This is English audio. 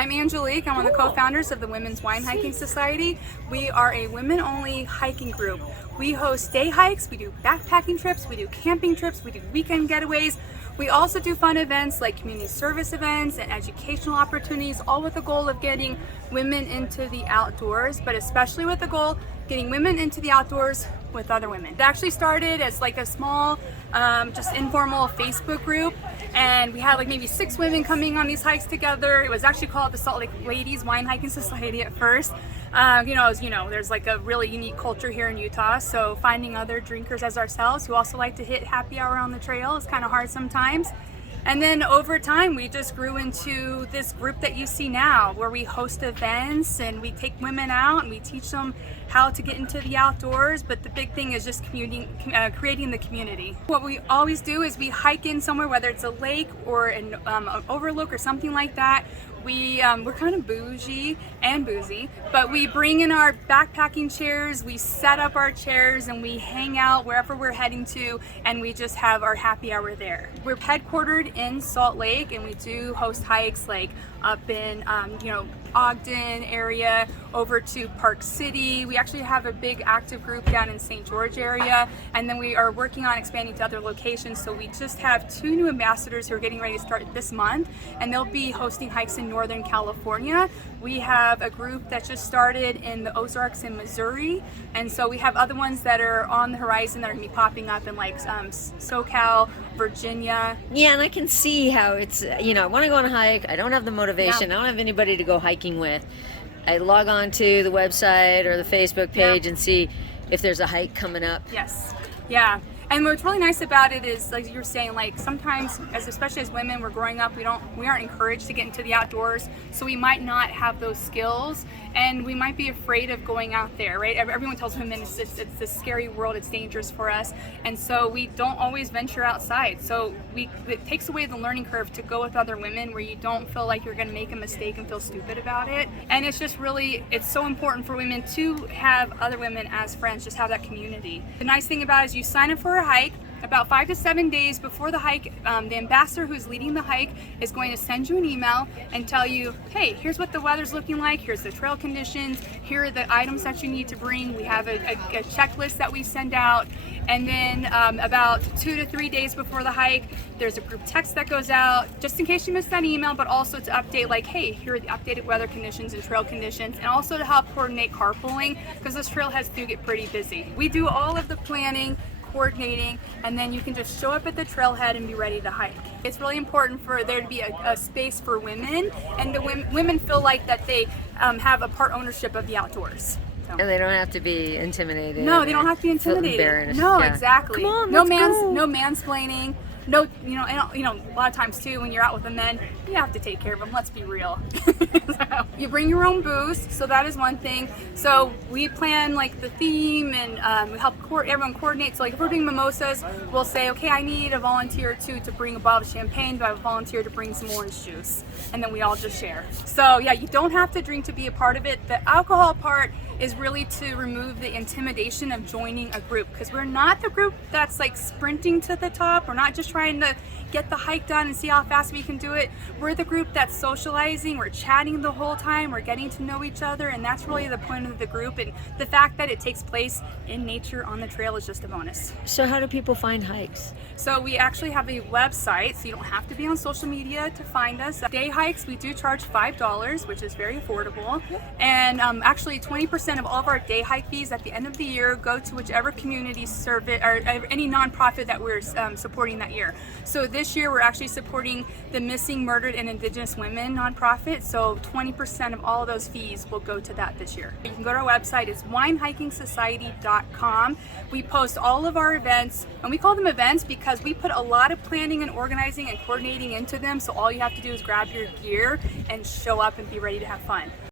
I'm Angelique. I'm one of the co-founders of the Women's Wine Hiking Society. We are a women-only hiking group. We host day hikes, we do backpacking trips, we do camping trips, we do weekend getaways. We also do fun events like community service events and educational opportunities, all with the goal of getting women into the outdoors, but especially with the goal getting women into the outdoors with other women. It actually started as like a small, just informal Facebook group, and we had like maybe 6 women coming on these hikes together. It was actually called the Salt Lake Ladies Wine Hiking Society at first. As you know, there's like a really unique culture here in Utah, so finding other drinkers as ourselves who also like to hit happy hour on the trail is kind of hard sometimes. And then over time, we just grew into this group that you see now, where we host events and we take women out and we teach them how to get into the outdoors. But the big thing is just creating the community. What we always do is we hike in somewhere, whether it's a lake or an overlook or something like that. We're kind of bougie and boozy, but we bring in our backpacking chairs, we set up our chairs, and we hang out wherever we're heading to, and we just have our happy hour there. We're headquartered in Salt Lake, and we do host hikes like up in Ogden area over to Park City. We actually have a big active group down in St. George area, and then we are working on expanding to other locations. So we just have 2 new ambassadors who are getting ready to start this month, and they'll be hosting hikes in Northern California. We have a group that just started in the Ozarks in Missouri, and so we have other ones that are on the horizon that are going to be popping up in like SoCal, Virginia. Yeah, and I can see how it's, I want to go on a hike. I don't have the motivation. I don't have anybody to go hiking with. I log on to the website or the Facebook page and see if there's a hike coming up. Yes. Yeah. And what's really nice about it is, like you were saying, like sometimes, especially as women, we're growing up, we aren't encouraged to get into the outdoors, so we might not have those skills, and we might be afraid of going out there, right? Everyone tells women it's a scary world, it's dangerous for us, and so we don't always venture outside. So it takes away the learning curve to go with other women where you don't feel like you're going to make a mistake and feel stupid about it. And it's just really, it's so important for women to have other women as friends, just have that community. The nice thing about it is you sign up for a hike. About 5 to 7 days before the hike, the ambassador who's leading the hike is going to send you an email and tell you, hey, here's what the weather's looking like, here's the trail conditions, here are the items that you need to bring. We have a checklist that we send out. And then about 2 to 3 days before the hike, there's a group text that goes out, just in case you missed that email, but also to update like, hey, here are the updated weather conditions and trail conditions, and also to help coordinate carpooling, because those trailheads do get pretty busy. We do all of the planning, coordinating, and then you can just show up at the trailhead and be ready to hike. It's really important for there to be a space for women, and the women feel like that they have a part ownership of the outdoors. So. And they don't have to be intimidated. No, they don't have to be intimidated. No, exactly. Come on, no go. mansplaining. No, a lot of times too, when you're out with the men, you have to take care of them. Let's be real. So, you bring your own booze, so that is one thing. So we plan like the theme, and we help everyone coordinate. So like if we're doing mimosas, we'll say, okay, I need a volunteer to bring a bottle of champagne. Do I have a volunteer to bring some orange juice? And then we all just share. So yeah, you don't have to drink to be a part of it. The alcohol part is really to remove the intimidation of joining a group, because we're not the group that's like sprinting to the top. We're not just trying to get the hike done and see how fast we can do it. We're the group that's socializing, we're chatting the whole time, we're getting to know each other, and that's really the point of the group. And the fact that it takes place in nature on the trail is just a bonus. So how do people find hikes? So we actually have a website, so you don't have to be on social media to find us. Day hikes, we do charge $5, which is very affordable. And actually 20% of all of our day hike fees at the end of the year go to whichever community service or any nonprofit that we're supporting that year. So this year we're actually supporting the Missing, Murdered, and Indigenous Women nonprofit. So 20% of all of those fees will go to that this year. You can go to our website, it's winehikingsociety.com. We post all of our events, and we call them events because we put a lot of planning and organizing and coordinating into them. So all you have to do is grab your gear and show up and be ready to have fun.